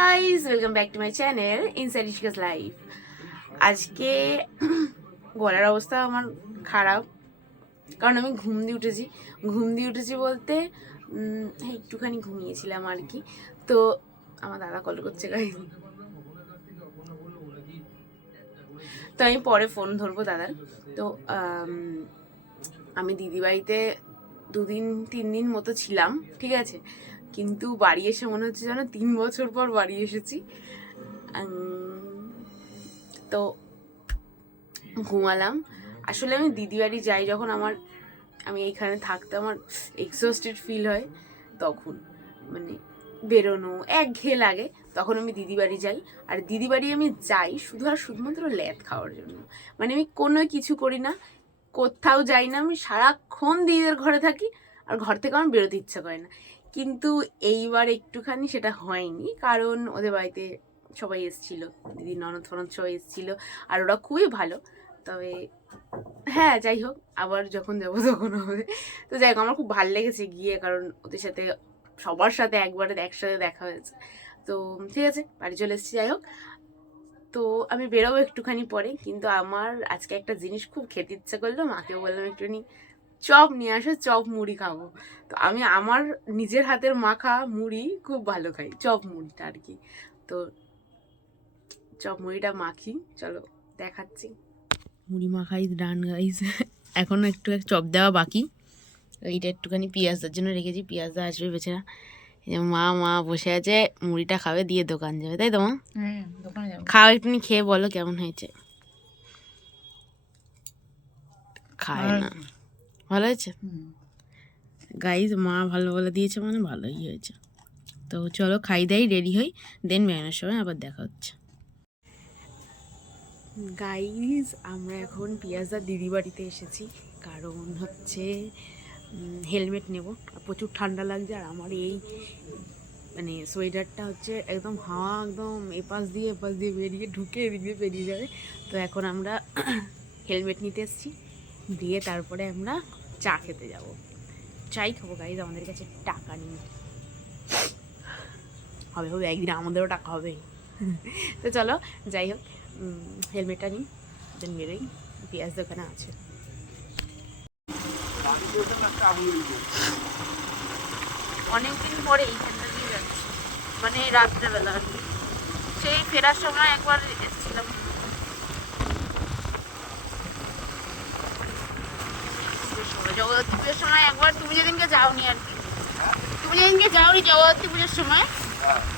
Guys welcome back to my channel inside Ishika's life. আজকে গলার অবস্থা আমার খারাপ, কারণ আমি ঘুম দিয়ে উঠেছি বলতে একটুখানি ঘুমিয়েছিলাম আর কি। তো আমার দাদা কল করছে গাইস, তো আমি পরে ফোন ধরবো দাদার। তো আমি দিদিবাড়িতে 2-3 দিন মতো ছিলাম, ঠিক আছে, কিন্তু বাড়ি এসে মনে হচ্ছে যেন 3 বছর পর বাড়ি এসেছি। তো ঘুমালাম। আসলে আমি দিদি বাড়ি যাই যখন আমি এইখানে থাকতে আমার এক্সস্টেড ফিল হয়, তখন মানে বেরোনো একঘেয়ে লাগে, তখন আমি দিদি বাড়ি যাই। আর দিদি বাড়ি আমি যাই শুধুমাত্র ল্যাদ খাওয়ার জন্য। মানে আমি কোনো কিছু করি না, কোথাও যাই না, আমি সারাক্ষণ দিদিদের ঘরে থাকি, আর ঘর থেকে আমার বেরোতে ইচ্ছা করে না। কিন্তু এইবার একটুখানি সেটা হয়নি, কারণ ওদের বাড়িতে সবাই এসেছিলো, দিদি ননদ ফনদ সবাই এসেছিলো, আর ওরা খুবই ভালো। তবে হ্যাঁ, যাই হোক, আবার যখন যাবো তখন হবে। তো যাই হোক, আমার খুব ভালো লেগেছে গিয়ে, কারণ ওদের সাথে সবার সাথে একসাথে দেখা হয়েছে। তো ঠিক আছে, বাড়ি চলে এসেছি। যাই হোক, তো আমি বেরোবো একটুখানি পরে, কিন্তু আমার আজকে একটা জিনিস খুব খেতে ইচ্ছা করলো, মাকে বললাম একটুখানি চপ নিয়ে আসো, চপ মুড়ি খাবো। তো আমি আমার নিজের হাতের মাখা মুড়ি খুব ভালো খাই, চপ মুড়িটা আর কি। তো চপ মুড়িটা মাখি, চলো দেখাচ্ছি। মুড়ি মাখাই ডান গাইস, এখনও একটু চপ দেওয়া বাকি। এইটা একটুখানি পেঁয়াজদার জন্য রেখেছি, পেঁয়াজদা আসবে বেছে না। মা বসে আছে, মুড়িটা খাবে দিয়ে দোকান যাবে, তাই তো মা? দোকানে যাবে, খাও একটুখানি, খেয়ে বলো কেমন হয়েছে। খায় না, ভালো হয়েছে গাইস, মা ভালো বলে দিয়েছে মানে ভালোই হয়েছে। তো চলো খাই দাই, রেডি হই, দেন বেরোনোর সময় আবার দেখা হচ্ছে। গাইস আমরা এখন পিয়াজার দিদি বাড়িতে এসেছি, কারণ হচ্ছে হেলমেট নেব, আর প্রচুর ঠান্ডা লাগছে। আর আমার এই মানে সোয়েটারটা হচ্ছে একদম হাওয়া একদম এপাশ দিয়ে বেরিয়ে ঢুকে এদিক দিয়ে বেরিয়ে যাবে। তো এখন আমরা হেলমেট নিতে এসেছি, দিয়ে তারপরে আমরা চা খেতে যাব। চাই খাবো গাইজ, আমাদের কাছে টাকা নেই। হবে একদিন আমাদেরও টাকা হবে। তো চলো যাই হোক, হেলমেটটা নিই, দেন বেরোই। পেঁয়াজ দোকানে আছে। অনেকদিন পরে এইখানটা দিয়ে যাচ্ছি, মানে রাত্রেবেলা আর কি। সেই ফেরার সময় একবার এসেছিলাম। জগদ্ধাত্রী পুজোর সময় একবার, তুমি যেদিনকে যাওনি আর কি, তুমি যেদিনকে যাওনি জগদ্ধাত্রী পুজোর সময়,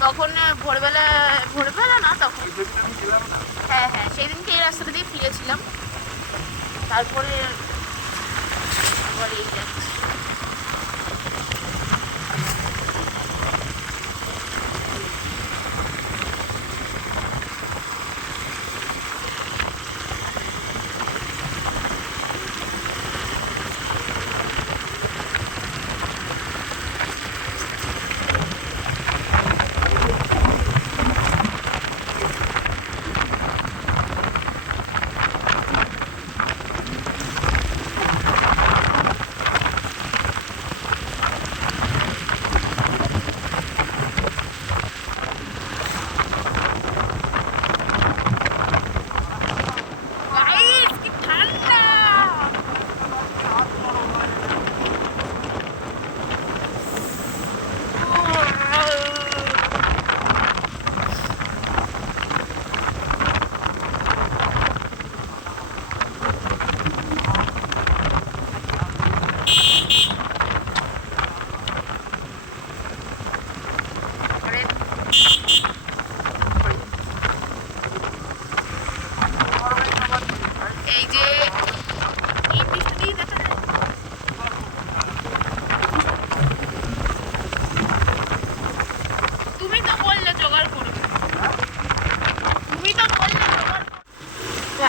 তখন ভোরবেলা না, তখন হ্যাঁ সেই দিনকে এই রাস্তাটা দিয়ে ফিরেছিলাম। তারপরে আবার এই যাচ্ছি।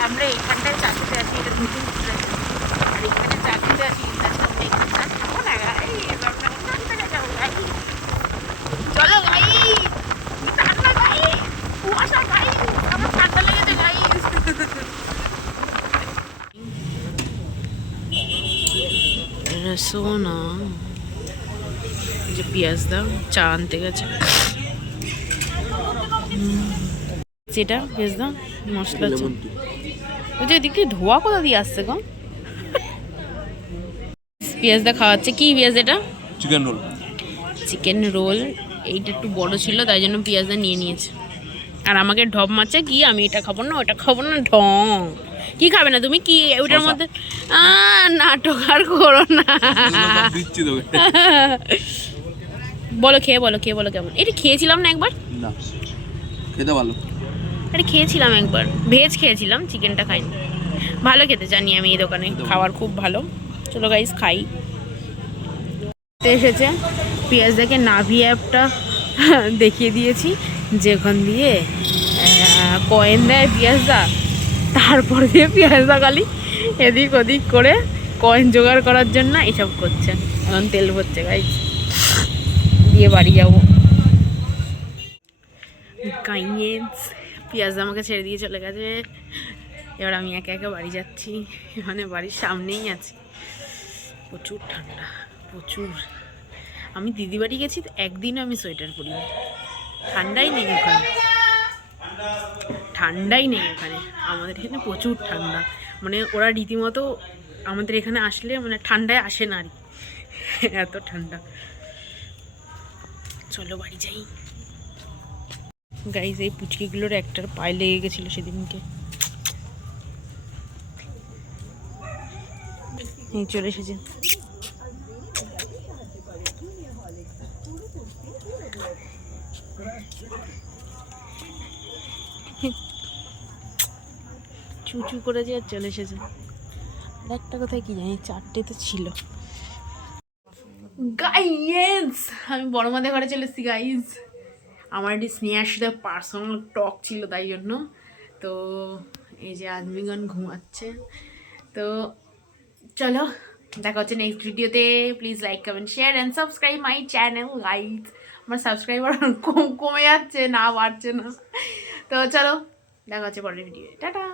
আমরা এইখানটায় চা খেতে আছি, এটা নতুন আর এখানে চা খেতে আছি। খাবো না গাই, চলো গাই, ঠান্ডা গাই, কুয়াশা গাই, আমার ঠান্ডা লেগেছে গাই। সোনা যে পেঁয়াজ দাও, চা আনতে গেছে। খাচ্ছে এটা পেঁয়াজ দা মশলা ওই যে এদিকে ধোয়া কোথা দিয়ে আসছে গো? পেঁয়াজ দা খাওয়াচ্ছে কি পেঁয়াজ এটা? Chicken roll. Chicken roll. এইটা একটু বড় ছিল তাই জন্য পেঁয়াজ দা নিয়ে নিয়েছে। আর আমাকে ঢপ মারছে কি আমি এটা খাবো না ওটা খাবো না ঢং। কি খাবে না তুমি কি ওটার মধ্যে? নাটক আর করো না। দিচ্ছি তোকে। বলো খেয়ে বলো কেমন? এটা খেয়েছিলাম না একবার? না খেতে ভালো। এটা খেয়েছিলাম একবার, ভেজ খেয়েছিলাম, চিকেনটা খাইনি। ভালো খেতে জানি আমি এই দোকানে, খাবার খুব ভালো। চলো গাইস খাই। এসেছে পেঁয়াজ দেখে নাভি অ্যাপটা দেখিয়ে দিয়েছি যেখান দিয়ে কয়েন দেয় পেঁয়াজদা, তারপর দিয়ে পেঁয়াজদা খালি এদিক ওদিক করে কয়েন জোগাড় করার জন্য এসব করছে। এখন তেল ভরছে গাইস, দিয়ে বাড়ি যাবো। গাইস পেঁয়াজদা আমাকে ছেড়ে দিয়ে চলে গেছে, এবার আমি একে একে বাড়ি যাচ্ছি। এখানে বাড়ির সামনেই আছি। প্রচুর ঠান্ডা, প্রচুর। আমি দিদি বাড়ি গেছি তো একদিনও আমি সোয়েটার পরিনি, ঠান্ডাই নেই ওখানে, ঠান্ডাই নেই এখানে। আমাদের এখানে প্রচুর ঠান্ডা, মানে ওরা রীতিমতো আমাদের এখানে আসলে মানে ঠান্ডায় আসে না আর কি, এত ঠান্ডা। চলো বাড়ি যাই। গাইজ এই পুচকিগুলোর একটার পায়ে লেগে গেছিলো সেদিনকে। চলে এসেছে। চুচু করে যে আর চলে এসেছে। আর একটা কথায় কি জানি, 4টে তো ছিল। গাইস আমি বড় মাদের ঘরে চলে এসেছি গাইজ। আমার একটি স্নেহার সাথে পার্সোনাল টক ছিল তাই জন্য। তো এই যে আদমিগণ ঘুমাচ্ছে। তো চলো দেখা হচ্ছে নেক্সট ভিডিওতে। Please like comment share and subscribe my channel guys. আমার সাবস্ক্রাইবার কমে যাচ্ছে না বাড়ছে না। তো চলো দেখা হচ্ছে পরের ভিডিও, টাটা।